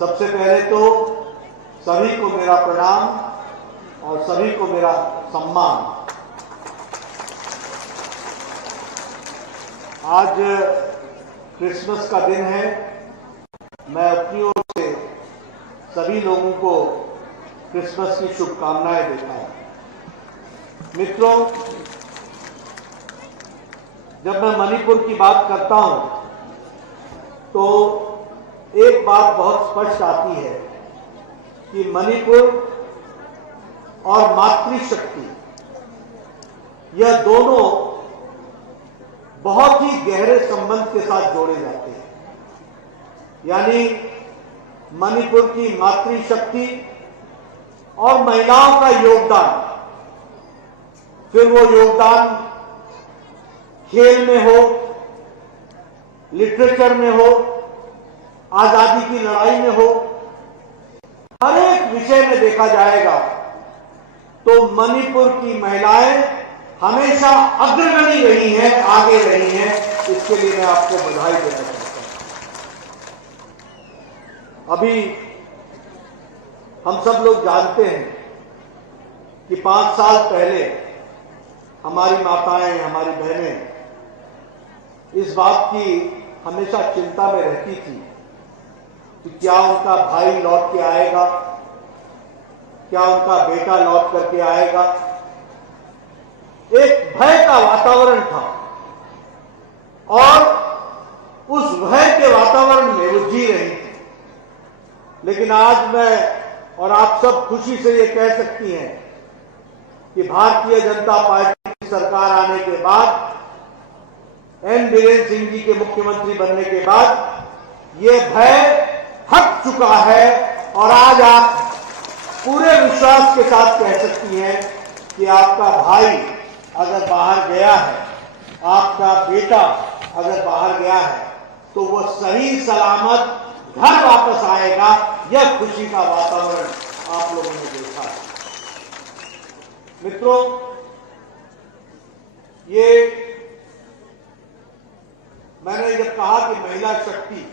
सबसे पहले तो सभी को मेरा प्रणाम और सभी को मेरा सम्मान। आज क्रिसमस का दिन है। मैं अपनी ओर से सभी लोगों को क्रिसमस की शुभकामनाएं देता हूं। मित्रों, जब मैं मणिपुर की बात करता हूं तो एक बात बहुत स्पष्ट आती है कि मणिपुर और मातृशक्ति यह दोनों बहुत ही गहरे संबंध के साथ जोड़े जाते हैं। यानी मणिपुर की मातृशक्ति और महिलाओं का योगदान, फिर वो योगदान खेल में हो, लिटरेचर में हो, आजादी की लड़ाई में हो, हर एक विषय में देखा जाएगा तो मणिपुर की महिलाएं हमेशा अग्रगणी रही हैं, आगे रही हैं। इसके लिए मैं आपको बधाई देना चाहता हूं। अभी हम सब लोग जानते हैं कि 5 साल पहले हमारी माताएं, हमारी बहनें इस बात की हमेशा चिंता में रहती थी कि क्या उनका भाई लौट के आएगा, क्या उनका बेटा लौट करके आएगा। एक भय का वातावरण था और उस भय के वातावरण में वो जी रही थी। लेकिन आज मैं और आप सब खुशी से ये कह सकती हैं कि भारतीय जनता पार्टी की सरकार आने के बाद, एन बीरेन सिंह जी के मुख्यमंत्री बनने के बाद ये भय हट चुका है और आज आप पूरे विश्वास के साथ कह सकती हैं कि आपका भाई अगर बाहर गया है, आपका बेटा अगर बाहर गया है तो वो सही सलामत घर वापस आएगा। यह खुशी का वातावरण आप लोगों ने देखा है। मित्रों, ये मैंने जब कहा कि महिला शक्ति,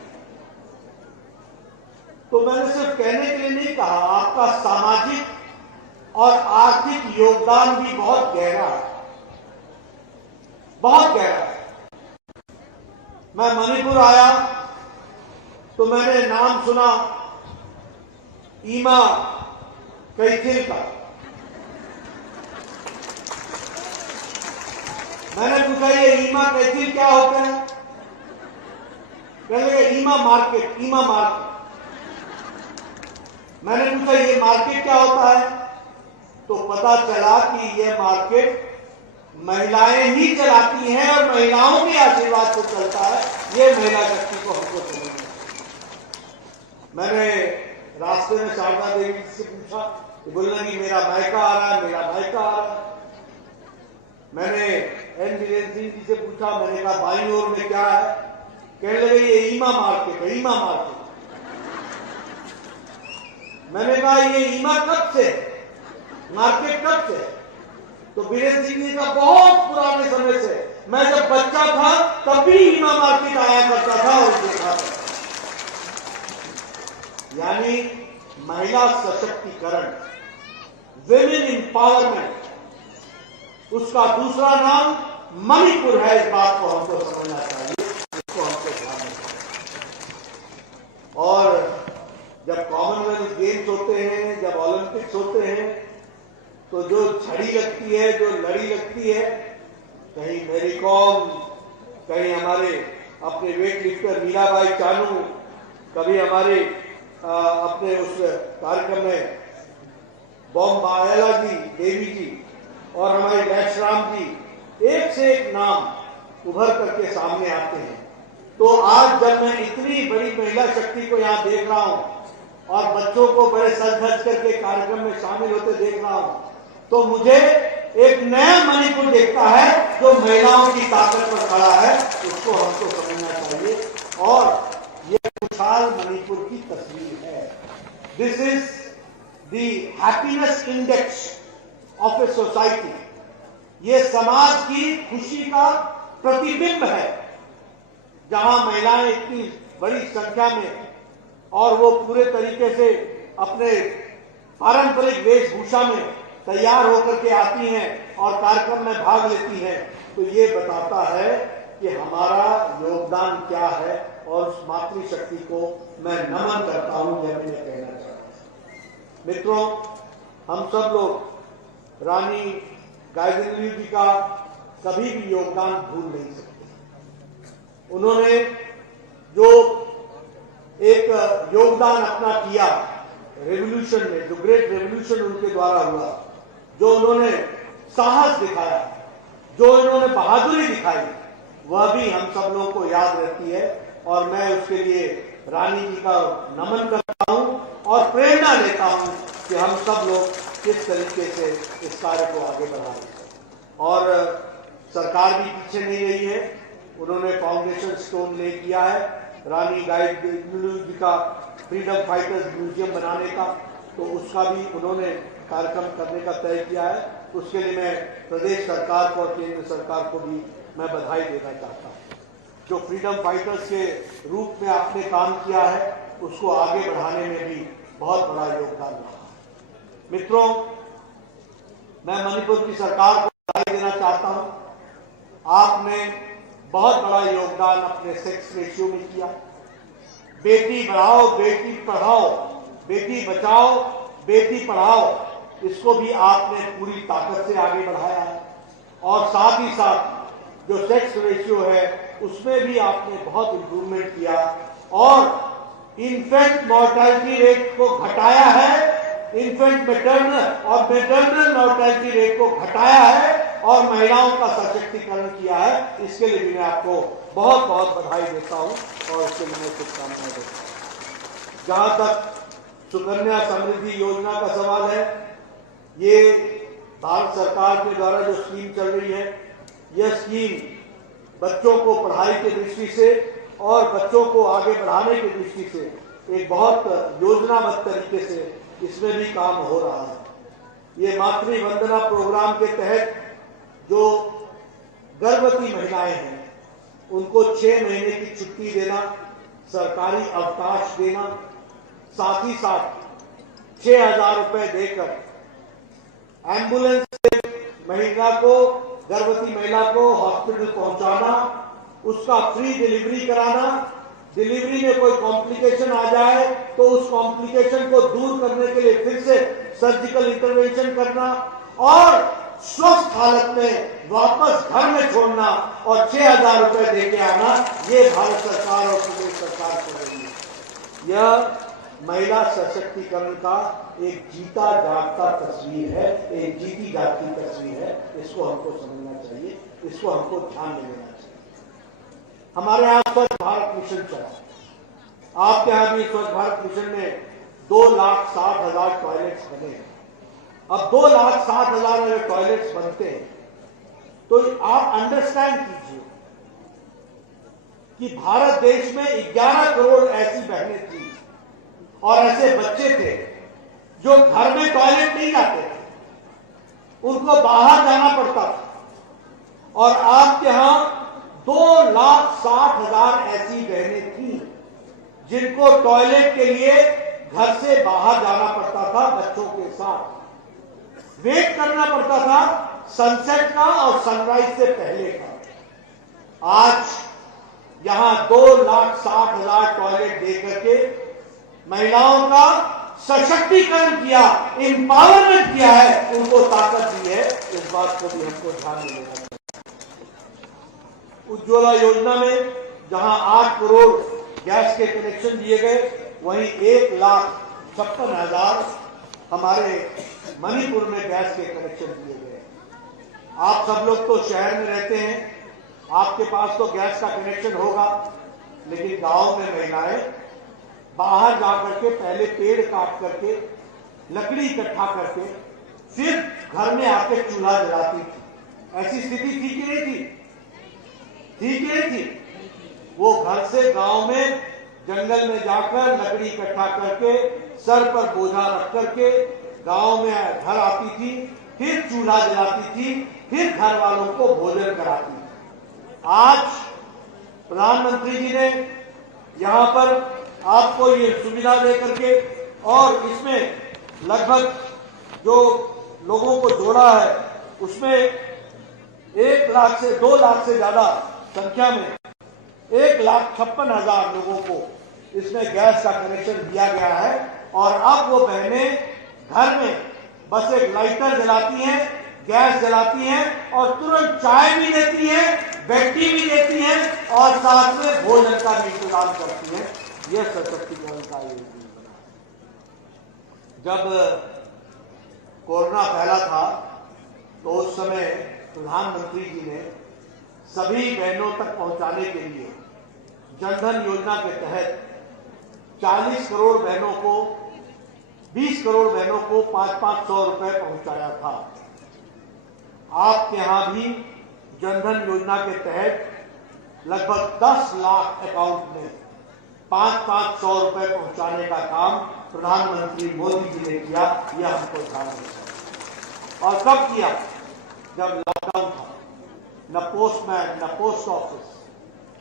तो मैंने सिर्फ कहने के लिए नहीं कहा, आपका सामाजिक और आर्थिक योगदान भी बहुत गहरा है, बहुत गहरा है। मैं मणिपुर आया तो मैंने नाम सुना ईमा कैथिल का। मैंने पूछा ये ईमा कैथिल क्या होते हैं? कहने लगे ईमा मार्केट, ईमा मार्केट। मैंने पूछा ये मार्केट क्या होता है? तो पता चला कि यह मार्केट महिलाएं ही चलाती हैं और महिलाओं के आशीर्वाद से चलता है। ये महिला शक्ति को हमको समझना है। मैंने रास्ते में शारदा देवी से पूछा, तो बोलना कि मेरा मायका आ रहा है, मेरा मायका आ रहा है। मैंने एन बीरेन सिंह जी से पूछा, मैंने कहा बाईं ओर में क्या है? कहने लगे ये ईमा मार्केट है, ईमा मार्केट। मैंने कहा ये ईमा कब से, मार्केट कब से? तो बीरेन सिंह जी का बहुत पुराने समय से, मैं जब बच्चा था तब भी ईमा मार्केट आया करता था और देखा था। यानी महिला सशक्तिकरण, विमेन एम्पावरमेंट, उसका दूसरा नाम मणिपुर है। इस बात को हमको समझना चाहिए, इसको हमको ध्यान रखना चाहिए। और जब कॉमनवेल्थ गेम्स होते हैं, जब ओलंपिक्स होते हैं, तो जो छड़ी लगती है, जो लड़ी लगती है, कहीं मैरी कॉम, कहीं हमारे अपने वेट लिफ्टर मीराबाई चानू, कभी हमारे अपने उस कार्यक्रम में बॉम बायला जी, देवी जी और हमारे वैश्राम जी, एक से एक नाम उभर करके सामने आते हैं। तो आज जब मैं इतनी बड़ी महिला शक्ति को यहाँ देख रहा हूँ और बच्चों को बड़े सज धज करके कार्यक्रम में शामिल होते देख रहा हूँ, तो मुझे एक नया मणिपुर देखता है जो महिलाओं की ताकत पर खड़ा है। उसको हमको समझना चाहिए और यह खुशहाल मणिपुर की तस्वीर है। This is the happiness index of a society. ये समाज की खुशी का प्रतिबिंब है, जहां महिलाएं इतनी बड़ी संख्या में और वो पूरे तरीके से अपने पारंपरिक वेशभूषा में तैयार होकर के आती हैं और कार्यक्रम में भाग लेती हैं, तो ये बताता है कि हमारा योगदान क्या है। और उस मातृशक्ति को मैं नमन करता हूं, यह मैं कहना चाहता हूं। मित्रों, हम सब लोग रानी गाइदिन्यू जी का कभी भी योगदान भूल नहीं सकते। उन्होंने जो एक योगदान अपना किया रेवोल्यूशन में, जो ग्रेट रेवोल्यूशन उनके द्वारा हुआ, जो उन्होंने साहस दिखाया, जो उन्होंने बहादुरी दिखाई, वह भी हम सब लोगों को याद रहती है। और मैं उसके लिए रानी जी का नमन करता हूं और प्रेरणा लेता हूं कि हम सब लोग किस तरीके से इस कार्य को आगे बढ़ाएं। और सरकार भी पीछे नहीं रही है, उन्होंने फाउंडेशन स्टोन ले किया है रानी गाइदिन्यू जी का फ्रीडम फाइटर्स म्यूजियम बनाने का, तो उसका भी उन्होंने कार्यक्रम करने का तय किया है। उसके लिए मैं प्रदेश सरकार को और केंद्र सरकार को भी मैं बधाई देना चाहता हूं। जो फ्रीडम फाइटर्स के रूप में आपने काम किया है, उसको आगे बढ़ाने में भी बहुत बड़ा योगदान रहा। मित्रों, मैं मणिपुर की सरकार को बधाई देना चाहता हूं। आपने बहुत बड़ा योगदान अपने सेक्स रेशियो में किया। बेटी बढ़ाओ, बेटी पढ़ाओ, बेटी बचाओ, बेटी पढ़ाओ, इसको भी आपने पूरी ताकत से आगे बढ़ाया है। और साथ ही साथ जो सेक्स रेशियो है उसमें भी आपने बहुत इंप्रूवमेंट किया और इन्फेंट मॉर्टेलिटी रेट को घटाया है, इन्फेंट मैटरनल और मैटरनल मॉर्टेलिटी रेट को घटाया है और महिलाओं का सशक्तिकरण किया है। इसके लिए भी मैं आपको बहुत बहुत बधाई देता हूं और इसके लिए मैं शुभकामनाएं देता हूं। जहां तक सुकन्या समृद्धि योजना का सवाल है, ये भारत सरकार के द्वारा जो स्कीम चल रही है, यह स्कीम बच्चों को पढ़ाई की दृष्टि से और बच्चों को आगे बढ़ाने की दृष्टि से एक बहुत योजनाबद्ध तरीके से इसमें भी काम हो रहा है। ये मातृ वंदना प्रोग्राम के तहत जो गर्भवती महिलाएं हैं उनको 6 महीने की छुट्टी देना, सरकारी अवकाश देना, साथ ही साथ 6,000 रुपए देकर एम्बुलेंस से महिला को, गर्भवती महिला को हॉस्पिटल पहुंचाना, उसका फ्री डिलीवरी कराना, डिलीवरी में कोई कॉम्प्लिकेशन आ जाए तो उस कॉम्प्लिकेशन को दूर करने के लिए फिर से सर्जिकल इंटरवेंशन करना और स्वस्थ हालत में वापस घर में छोड़ना और 6,000 रुपए देके आना, ये भारत सरकार और प्रदेश सरकार कर रही है। यह महिला सशक्तिकरण का एक जीता जागता तस्वीर है, एक जीती जागती तस्वीर है। इसको हमको समझना चाहिए, इसको हमको ध्यान में लेना चाहिए। हमारे यहाँ स्वच्छ भारत मिशन चला, आपके यहाँ भी स्वच्छ भारत मिशन में 2,60,000 टॉयलेट्स बने हैं। अब 2,60,000 अगर टॉयलेट्स बनते हैं तो आप अंडरस्टैंड कीजिए कि भारत देश में 11 करोड़ ऐसी बहनें थी और ऐसे बच्चे थे जो घर में टॉयलेट नहीं जाते थे, उनको बाहर जाना पड़ता था। और आपके यहां 2,60,000 ऐसी बहनें थी जिनको टॉयलेट के लिए घर से बाहर जाना पड़ता था, बच्चों के साथ वेट करना पड़ता था सनसेट का और सनराइज से पहले का। आज यहां 2,60,000 टॉयलेट देकर के महिलाओं का सशक्तिकरण किया, एम्पावरमेंट किया है, उनको ताकत दी है। इस बात को भी हमको ध्यान में लेना चाहिए। उज्ज्वला योजना में जहां 8 करोड़ गैस के कनेक्शन दिए गए, वहीं 1,56,000 हमारे मणिपुर में गैस के कनेक्शन दिए गए। आप सब लोग तो शहर में रहते हैं, आपके पास तो गैस का कनेक्शन होगा, लेकिन गांव में महिलाएं बाहर जाकर के पहले पेड़ काट करके, लकड़ी इकट्ठा करके फिर घर में आके चूल्हा जलाती थी। ऐसी स्थिति थी कि नहीं थी? थी कि नहीं थी? वो घर से गांव में जंगल में जाकर लकड़ी इकट्ठा करके सर पर बोझा रख करके गांव में घर आती थी, फिर चूल्हा जलाती थी, फिर घर वालों को भोजन कराती थी। आज प्रधानमंत्री जी ने यहां पर आपको ये सुविधा दे करके, और इसमें लगभग जो लोगों को जोड़ा है उसमें 1 लाख से 2 लाख से ज्यादा संख्या में 1,56,000 लोगों को इसमें गैस का कनेक्शन दिया गया है। और अब वो बहनें घर में बस एक लाइटर जलाती हैं, गैस जलाती हैं और तुरंत चाय भी देती हैं, बैटरी भी देती हैं और साथ में भोजन का भी इंतजाम करती हैं। यह सशक्तिकरण का एक दिन बना। जब कोरोना फैला था तो उस समय प्रधानमंत्री जी ने सभी बहनों तक पहुंचाने के लिए जनधन योजना के तहत 40 करोड़ बहनों को, 20 करोड़ बहनों को 500-500 रुपए पहुंचाया था। आपके यहां भी जनधन योजना के तहत लगभग 10 लाख अकाउंट में 500-500 रुपए पहुंचाने का काम प्रधानमंत्री मोदी जी ने किया। यह हमको ध्यान रखना। और कब किया? जब लॉकडाउन था। न पोस्टमैन न पोस्ट ऑफिस,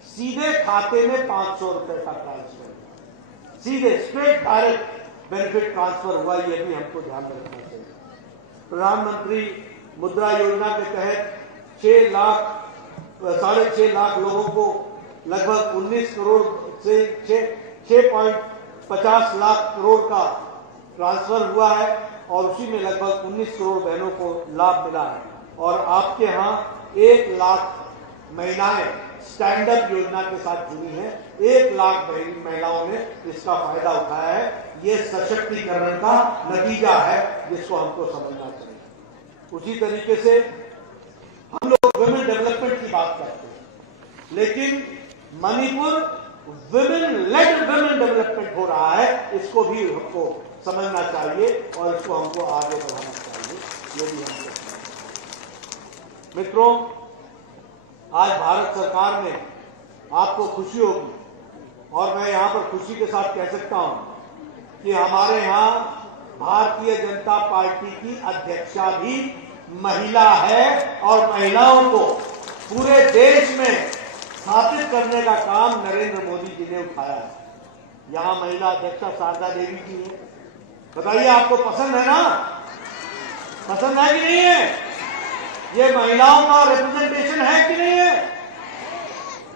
सीधे खाते में 500 रुपए का ट्रांसफर, सीधे स्ट्रेट डायरेक्ट बेनिफिट ट्रांसफर हुआ। यह भी हमको ध्यान रखना चाहिए। प्रधानमंत्री मुद्रा योजना के तहत 6.5 लाख लोगों को लगभग 19 करोड़ से 6.50 लाख करोड़ का ट्रांसफर हुआ है और उसी में लगभग 19 करोड़ बहनों को लाभ मिला है। और आपके यहाँ 1 लाख महिलाएं स्टैंड अप योजना के साथ जुड़ी हैं। 1 लाख महिलाओं ने इसका फायदा उठाया है। ये सशक्तिकरण का नतीजा है जिसको हमको समझना चाहिए। उसी तरीके से हम लोग वुमेन डेवलपमेंट की बात करते हैं, लेकिन Manipur women lead women development हो रहा है। इसको भी हमको समझना चाहिए और इसको हमको आगे बढ़ाना चाहिए। ये भी हमको मित्रों, आज भारत सरकार में आपको खुशी होगी और मैं यहां पर खुशी के साथ कह सकता हूं कि हमारे यहां भारतीय जनता पार्टी की अध्यक्षा भी महिला है और महिलाओं को पूरे देश में स्थापित करने का काम नरेंद्र मोदी जी ने उठाया है। यहां महिला अध्यक्षा शारदा देवी जी है। बताइए, आपको पसंद है ना? पसंद है कि नहीं है? ये महिलाओं का रिप्रेजेंटेशन है कि नहीं है?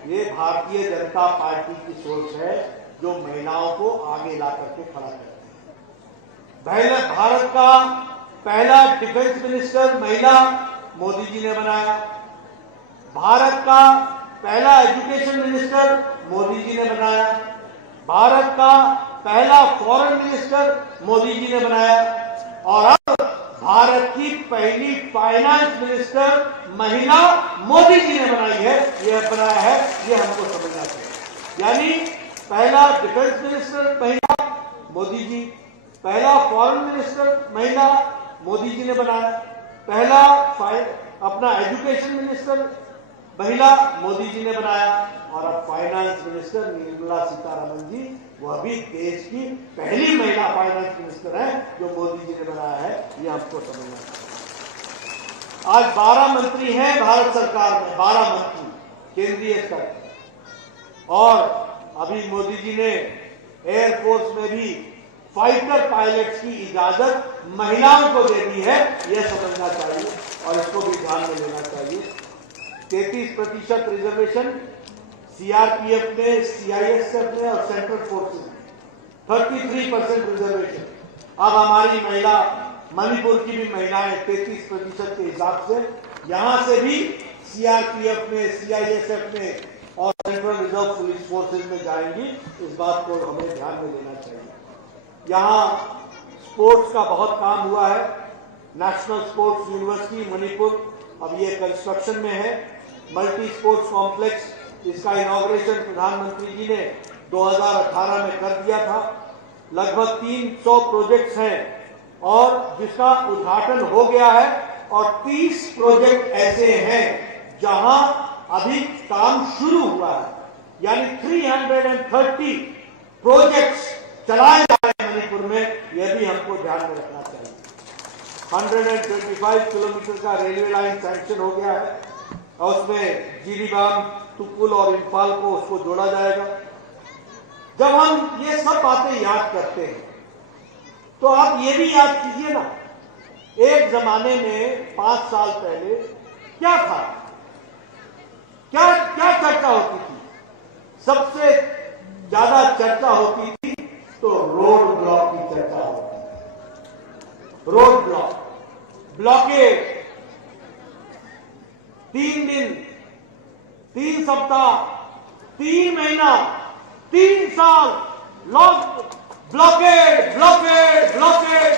ये भारतीय जनता पार्टी की सोच है जो महिलाओं को आगे ला करके खड़ा करती है। भारत का पहला डिफेंस मिनिस्टर महिला मोदी जी ने बनाया। भारत का पहला एजुकेशन मिनिस्टर मोदी जी ने बनाया। भारत का पहला फॉरेन मिनिस्टर मोदी जी ने बनाया। और अब भारत की पहली फाइनेंस मिनिस्टर महिला मोदी जी ने बनाई है। यह बनाया है, यह हमको समझना चाहिए। यानी पहला डिफेंस मिनिस्टर महिला मोदी जी, पहला फॉरेन मिनिस्टर महिला मोदी जी ने बनाया, पहला अपना एजुकेशन मिनिस्टर महिला मोदी जी ने बनाया और अब फाइनेंस मिनिस्टर निर्मला सीतारमण जी, वह भी देश की पहली महिला फाइनेंस मिनिस्टर है जो मोदी जी ने बनाया है। यह हमको समझना चाहिए। आज 12 मंत्री हैं भारत सरकार में, 12 मंत्री केंद्रीय स्तर। और अभी मोदी जी ने एयरफोर्स में भी फाइटर पायलट्स की इजाजत महिलाओं को दे दी है। यह समझना चाहिए और इसको भी ध्यान में लेना चाहिए। 33% रिजर्वेशन सीआरपीएफ में, सीआईएसएफ में और सेंट्रल फोर्सेस में 33% रिजर्वेशन। अब हमारी महिला, मणिपुर की भी महिलाएं 33% के हिसाब से यहां से भी सीआरपीएफ में, सीआईएसएफ में और सेंट्रल रिजर्व पुलिस फोर्सेज में जाएंगी। इस बात को हमें ध्यान में लेना चाहिए। यहाँ स्पोर्ट्स का बहुत काम हुआ है। नेशनल स्पोर्ट्स यूनिवर्सिटी मणिपुर अब ये कंस्ट्रक्शन में है। मल्टी स्पोर्ट्स कॉम्प्लेक्स, इसका इनॉग्रेशन प्रधानमंत्री जी ने 2018 में कर दिया था। लगभग 300 प्रोजेक्ट्स हैं और जिसका उद्घाटन हो गया है और 30 प्रोजेक्ट ऐसे हैं जहां अभी काम शुरू हुआ है। यानी 330 प्रोजेक्ट्स चलाए जा रहे हैं मणिपुर में। यह भी हमको ध्यान में रखना चाहिए। 125 किलोमीटर का रेलवे लाइन सैंक्शन हो गया है और उसमें जिरीबाम, तुपुल और इम्फाल को उसको जोड़ा जाएगा। जब हम ये सब बातें याद करते हैं तो आप ये भी याद कीजिए ना, एक जमाने में 5 साल पहले क्या था, क्या क्या चर्चा होती थी? सबसे ज्यादा चर्चा होती थी तो रोड ब्लॉक की चर्चा होती थी। रोड ब्लॉक, ब्लॉकेज, 3 दिन, 3 सप्ताह, 3 महीना, 3 साल lock, blockade blockade blockade.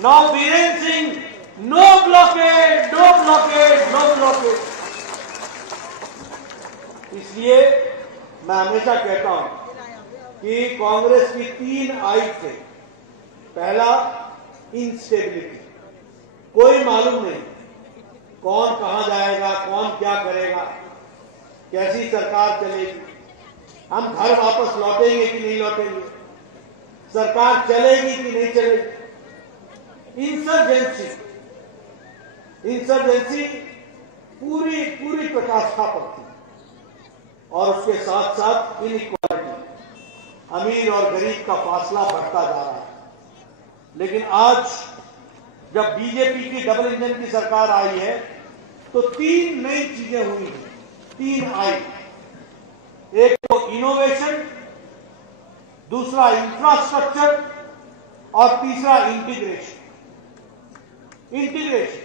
Now Biren Singh, no blockade no blockade no blockade. इसलिए मैं हमेशा कहता हूं कि कांग्रेस की 3 आई थे। पहला, इंस्टेबिलिटी, कोई मालूम नहीं कौन कहां जाएगा, कौन क्या करेगा, कैसी सरकार चलेगी, हम घर वापस लौटेंगे कि नहीं लौटेंगे, सरकार चलेगी कि नहीं चलेगी। इंसर्जेंसी, इंसर्जेंसी पूरी पूरी प्रकाष्ठा पर थी। और उसके साथ साथ इनइक्वालिटी, अमीर और गरीब का फासला बढ़ता जा रहा है। लेकिन आज जब बीजेपी की डबल इंजन की सरकार आई है तो 3 नई चीजें हुई हैं, 3 आई। एक तो इनोवेशन, दूसरा इंफ्रास्ट्रक्चर और तीसरा इंटीग्रेशन। इंटीग्रेशन,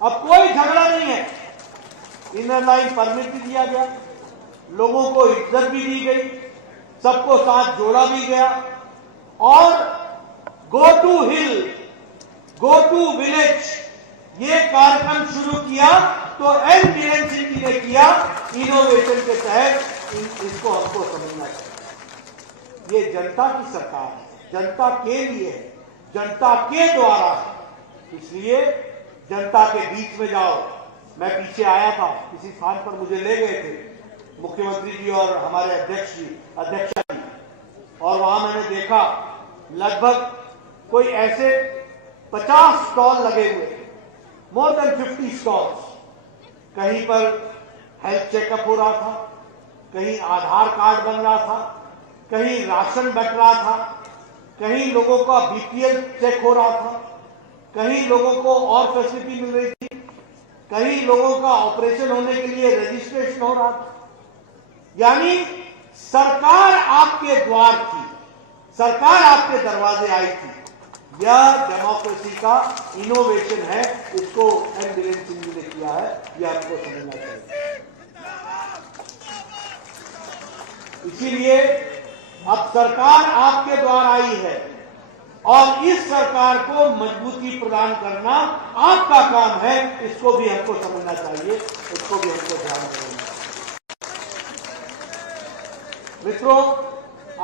अब कोई झगड़ा नहीं है, इनर लाइन परमिट भी दिया गया, लोगों को इज्जत भी दी गई, सबको साथ जोड़ा भी गया। और go to hill, go to village, ये कार्यक्रम शुरू किया तो एन बीरेन सिंह जी ने किया। इनोवेशन के तहत इसको हमको समझना चाहिए। ये जनता की सरकार है, जनता के लिए है, जनता के द्वारा है। इसलिए जनता के बीच में जाओ। मैं पीछे आया था, किसी स्थान पर मुझे ले गए थे मुख्यमंत्री जी और हमारे अध्यक्षा जी, और वहां मैंने देखा लगभग कोई ऐसे 50 स्टॉल लगे हुए, मोर देन 50 स्टॉल्स। कहीं पर हेल्थ चेकअप हो रहा था, कहीं आधार कार्ड बन रहा था, कहीं राशन बंट रहा था, कहीं लोगों का बीपीएल चेक हो रहा था, कहीं लोगों को और फैसिलिटी मिल रही थी, कहीं लोगों का ऑपरेशन होने के लिए रजिस्ट्रेशन हो रहा था। यानी सरकार आपके द्वार थी, सरकार आपके दरवाजे आई थी। यह डेमोक्रेसी का इनोवेशन है, इसको एन बीरेन सिंह जी ने किया है, यह आपको समझना चाहिए। इसीलिए अब सरकार आपके द्वार आई है और इस सरकार को मजबूती प्रदान करना आपका काम है, इसको भी हमको समझना चाहिए, इसको भी हमको ध्यान देना चाहिए। मित्रों,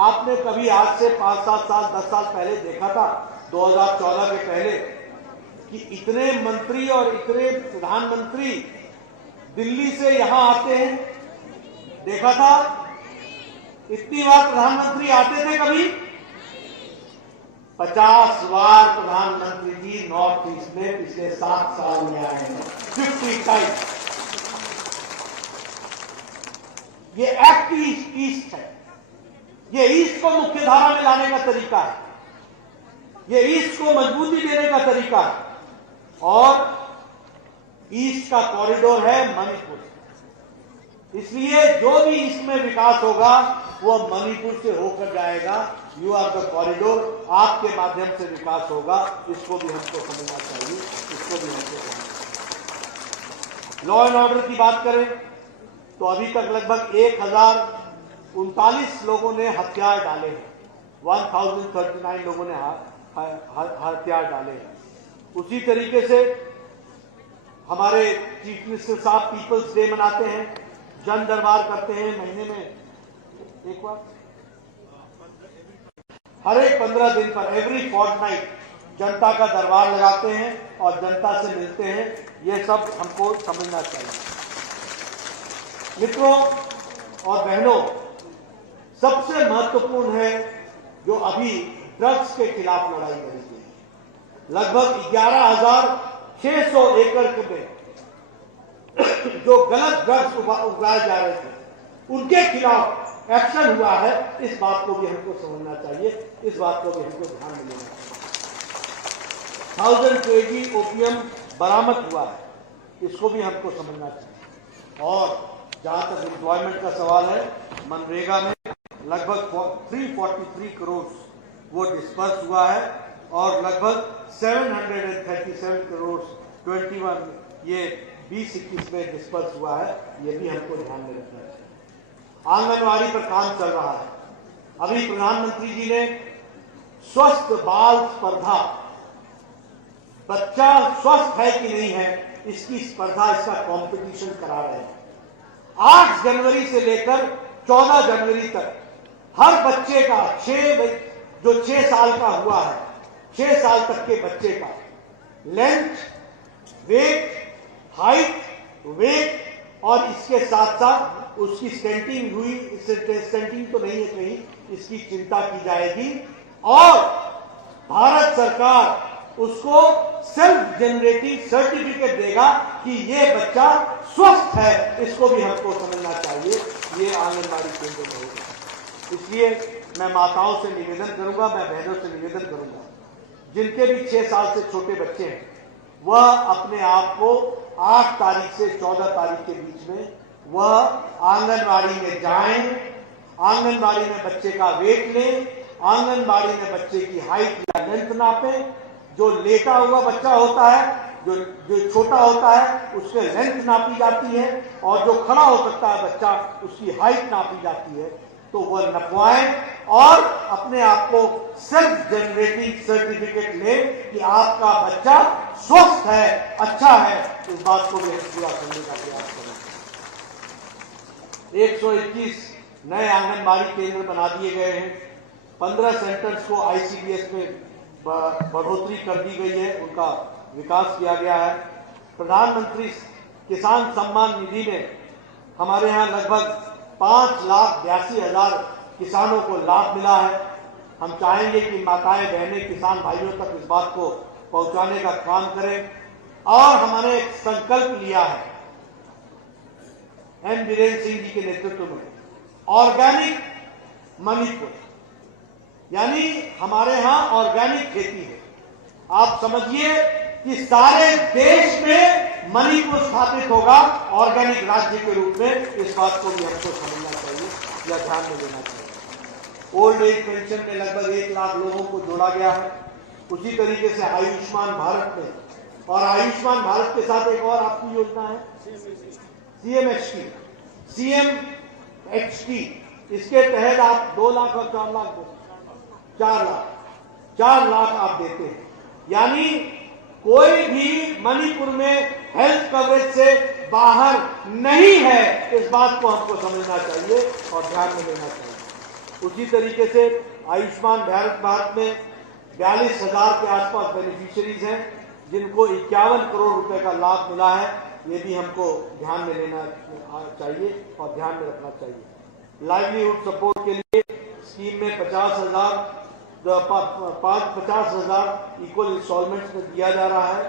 आपने कभी आज से 5, 7 साल, 10 साल पहले देखा था, 2014 के पहले, कि इतने मंत्री और इतने प्रधानमंत्री दिल्ली से यहां आते हैं? देखा था? इतनी बार प्रधानमंत्री आते थे कभी? 50 बार प्रधानमंत्री जी नॉर्थ ईस्ट में पिछले 7 साल में आए हैं, 50 टाइम्स। ये एक्ट ईस्ट है, ये ईस्ट को मुख्य धारा में लाने का तरीका है, ये ईस्ट को मजबूती देने का तरीका है। और ईस्ट का कॉरिडोर है मणिपुर, इसलिए जो भी इसमें विकास होगा वो मणिपुर से होकर जाएगा। यू आर द कॉरिडोर, आपके माध्यम से विकास होगा, इसको भी हमको समझना चाहिए, इसको भी हमको समझना चाहिए। लॉ एंड ऑर्डर की बात करें तो अभी तक लगभग 1039 लोगों ने हथियार डाले हैं, 1039 लोगों ने हथियार डाले हैं। उसी तरीके से हमारे चीफ मिनिस्टर साहब पीपल्स डे मनाते हैं, जन दरबार करते हैं महीने में एक बार, हर एक 15 दिन पर, एवरी फोर्टनाइट जनता का दरबार लगाते हैं और जनता से मिलते हैं। ये सब हमको समझना चाहिए। मित्रों और बहनों, सबसे महत्वपूर्ण है जो अभी ड्रग्स के खिलाफ लड़ाई लड़ी गई। लगभग 11,600 एकड़ में जो गलत ड्रग्स उगाए जा रहे थे, उनके खिलाफ एक्शन हुआ है, इस बात को भी हमको समझना चाहिए, इस बात को भी हमको ध्यान में लेना चाहिए। 1000 kg ओपियम बरामद हुआ है, इसको भी हमको समझना चाहिए। और जहां तक एम्प्लॉयमेंट का सवाल है, मनरेगा में लगभग 343 करोड़ वो डिस्पर्स हुआ है और लगभग 737 करोड़ 21 ये 2021 में डिस्पर्स हुआ है, ये भी हमको ध्यान में रखना चाहिए। आंगनवाड़ी पर काम चल रहा है। अभी प्रधानमंत्री जी ने स्वस्थ बाल स्पर्धा, बच्चा स्वस्थ है कि नहीं है इसकी स्पर्धा, इसका कंपटीशन करा रहे हैं। 8 जनवरी से लेकर 14 जनवरी तक हर बच्चे का 6 साल का हुआ है, 6 साल तक के बच्चे का लेंथ, वेट, हाइट, वेट और इसके साथ साथ उसकी स्टेंटिंग हुई, स्टेंटिंग तो नहीं है कहीं, इसकी चिंता की जाएगी और भारत सरकार उसको सेल्फ जनरेटिंग सर्टिफिकेट देगा कि ये बच्चा स्वस्थ है, इसको भी हमको समझना चाहिए। ये आंगनबाड़ी केंद्र में होगा। इसलिए मैं माताओं से निवेदन करूंगा, मैं बहनों से निवेदन करूंगा, जिनके भी 6 साल से छोटे बच्चे हैं वह अपने आप को 8 तारीख से 14 तारीख के बीच में वह आंगनबाड़ी में जाएं, आंगनबाड़ी में बच्चे का वेट लें, आंगनबाड़ी में बच्चे की हाइट या लेंथ नापें। जो लेटा हुआ बच्चा होता है, जो छोटा होता है, उसके लेंथ नापी जाती है और जो खड़ा हो सकता है बच्चा, उसकी हाइट नापी जाती है। तो वह नपवाएं और अपने आप को सेल्फ जनरेटिंग सर्टिफिकेट ले कि आपका बच्चा स्वस्थ है, अच्छा है। इस बात को भी पूरा करने का प्रयास करें। 121 नए आंगनबाड़ी केंद्र बना दिए गए हैं। 15 सेंटर्स को आईसीडीएस में बढ़ोतरी कर दी गई है, उनका विकास किया गया है। प्रधानमंत्री किसान सम्मान निधि में हमारे यहाँ लगभग 5,82,000 किसानों को लाभ मिला है। हम चाहेंगे कि माताएं बहनें किसान भाइयों तक इस बात को पहुंचाने का काम करें और हमने एक संकल्प लिया है एन बीरेन्द्र सिंह जी के नेतृत्व में, ऑर्गेनिक मणिपुर, यानी हमारे यहां ऑर्गेनिक खेती है। आप समझिए कि सारे देश में मणिपुर स्थापित होगा ऑर्गेनिक राज्य के रूप में। इस बात को भी हमको समझना चाहिए या ध्यान में देना चाहिए। ओल्ड एज पेंशन में लगभग 1 लाख लोगों को जोड़ा गया है। उसी तरीके से आयुष्मान भारत में, और आयुष्मान भारत के साथ एक और आपकी योजना है CMHT। इसके तहत आप 2 लाख और 4 लाख देते, 4 लाख आप देते हैं। यानी कोई भी मणिपुर में हेल्थ कवरेज से बाहर नहीं है, इस बात को हमको समझना चाहिए और ध्यान में लेना चाहिए। उसी तरीके से आयुष्मान भारत में 42,000 के आसपास बेनिफिशियरीज हैं जिनको 51 करोड़ रुपए का लाभ मिला है। ये भी हमको ध्यान में लेना चाहिए और ध्यान में रखना चाहिए। लाइवलीहुड सपोर्ट के लिए स्कीम में 50,000 इक्वल इंस्टॉलमेंट्स में दिया जा रहा है।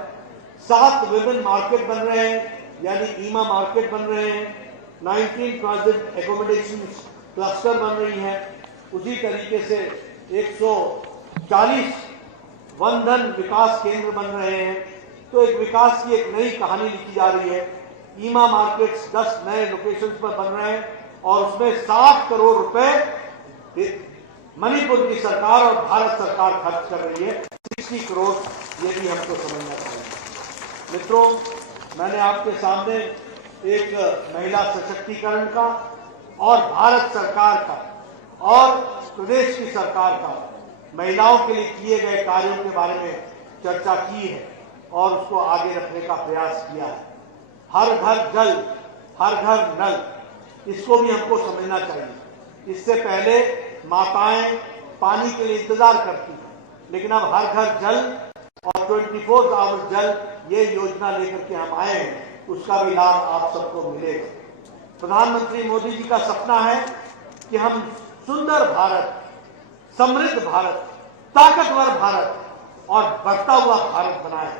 7 विमेन मार्केट बन रहे हैं, यानी ईमा मार्केट बन रहे हैं। 19 ट्रांजिट एकोमोडेशन क्लस्टर बन रही हैं। उसी तरीके से 140 वनधन विकास केंद्र बन रहे हैं। तो एक विकास की एक नई कहानी लिखी जा रही है। ईमा मार्केट्स 10 नए लोकेशंस पर बन रहे हैं और उसमें 60 करोड़ रुपए मणिपुर की सरकार और भारत सरकार खर्च कर रही है, 60 करोड़। ये भी हमको समझना चाहिए। मित्रों, मैंने आपके सामने एक महिला सशक्तिकरण का और भारत सरकार का और प्रदेश की सरकार का महिलाओं के लिए किए गए कार्यों के बारे में चर्चा की है और उसको आगे रखने का प्रयास किया है। हर घर जल, हर घर नल, इसको भी हमको समझना चाहिए। इससे पहले माताएं पानी के लिए इंतजार करती हैं, लेकिन अब हर घर जल और 24 आवर जल, ये योजना लेकर के हम आए हैं, उसका भी लाभ आप सबको मिलेगा। प्रधानमंत्री मोदी जी का सपना है कि हम सुंदर भारत, समृद्ध भारत, ताकतवर भारत और बढ़ता हुआ भारत बनाएं।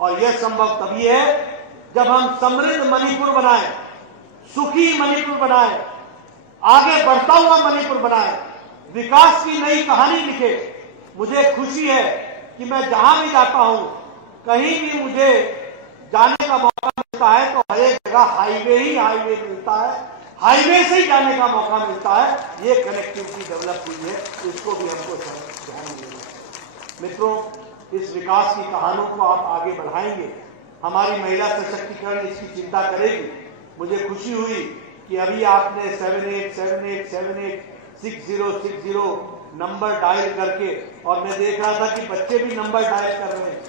और यह संभव तभी है जब हम समृद्ध मणिपुर बनाएं, सुखी मणिपुर बनाएं, आगे बढ़ता हुआ मणिपुर बनाए, विकास की नई कहानी लिखे। मुझे खुशी है कि मैं जहां भी जाता हूं, कहीं भी मुझे जाने का मौका मिलता है तो हर एक जगह हाईवे ही हाईवे मिलता है, हाईवे से ही जाने का मौका मिलता है। ये कनेक्टिविटी डेवलप हुई है, इसको भी हमको ध्यान देना है। मित्रों, इस विकास की कहानियों को आप आगे बढ़ाएंगे, हमारी महिला सशक्तिकरण इसकी चिंता करेगी। मुझे खुशी हुई कि अभी आपने 7878786060 नंबर डायल करके, और मैं देख रहा था कि बच्चे भी नंबर डायल कर रहे हैं।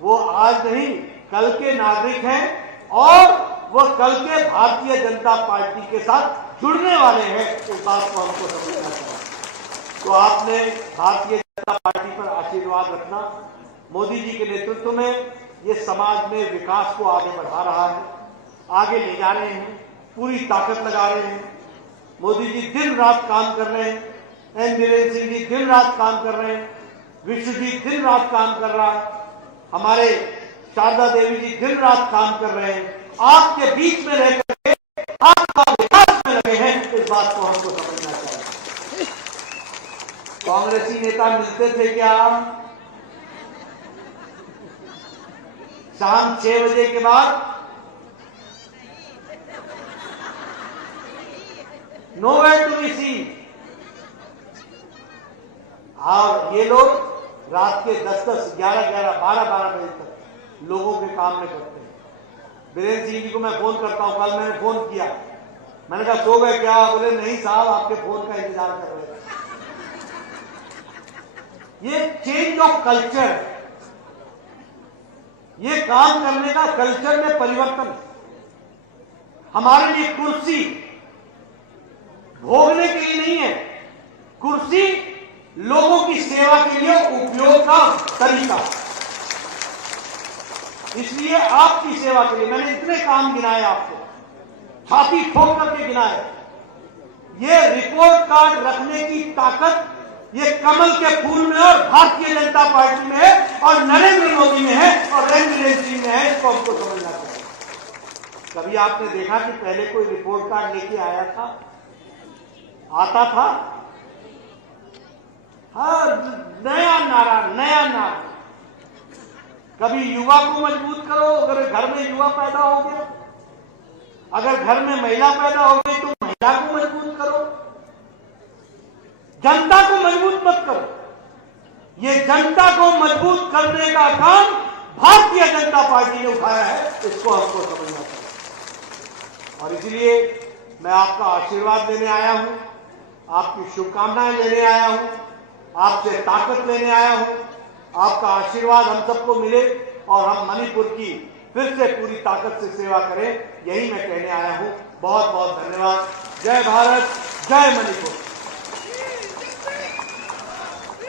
वो आज नहीं, कल के नागरिक हैं और वो कल के भारतीय जनता पार्टी के साथ जुड़ने वाले हैं। इस बात को हमको समझना चाहिए। तो आपने भारतीय जनता पार्टी पर आशीर्वाद रखना। मोदी जी के नेतृत्व में ये समाज में विकास को आगे बढ़ा रहा है, आगे ले जा रहे हैं, पूरी ताकत लगा रहे हैं। मोदी जी दिन रात काम कर रहे हैं, एन बीरेन सिंह जी दिन रात काम कर रहे हैं, विश्वजीत दिन रात काम कर रहा है, हमारे शारदा देवी जी दिन रात काम कर रहे हैं। आपके बीच में रह करके आपका विकास में लगे हैं, इस बात को हमको समझना चाहिए। कांग्रेसी नेता मिलते थे क्या? शाम 6 बजे के बाद नोवेयर टू बी सीन। और ये लोग रात के 10-10, 11-11, 12-12 बजे तक लोगों के काम में करते हैं। बीरेन सिंह जी को मैं फोन करता हूं, कल मैंने फोन किया, मैंने कहा सो गए क्या? बोले नहीं साहब, आपके फोन का इंतजार कर रहे हैं। ये चेंज ऑफ कल्चर, ये काम करने का कल्चर में परिवर्तन। हमारे लिए कुर्सी भोगने के लिए नहीं है, कुर्सी लोगों की सेवा के लिए उपयोग का तरीका। इसलिए आपकी सेवा के लिए मैंने इतने काम गिनाए, आपको छाती ठोक करके गिनाए। ये रिपोर्ट कार्ड रखने की ताकत ये कमल के फूल में और भारतीय जनता पार्टी में है, और नरेंद्र मोदी में है, और रणवीर सिंह में है। इसको हमको समझना चाहिए। कभी आपने देखा कि पहले कोई रिपोर्ट कार्ड लेके आया था? आता था? हाँ, नया नारा। कभी युवा को मजबूत करो, अगर घर में युवा पैदा हो गया, अगर घर में महिला पैदा हो गई तो महिला को मजबूत करो, जनता को मजबूत मत करो। ये जनता को मजबूत करने का काम भारतीय जनता पार्टी ने उठाया है, इसको हमको समझना चाहिए। और इसलिए मैं आपका आशीर्वाद लेने आया हूं, आपकी शुभकामनाएं लेने आया हूं, आपसे ताकत लेने आया हूं। आपका आशीर्वाद हम सबको मिले और हम मणिपुर की फिर से पूरी ताकत से सेवा करें, यही मैं कहने आया हूं। बहुत बहुत धन्यवाद। जय भारत, जय मणिपुर।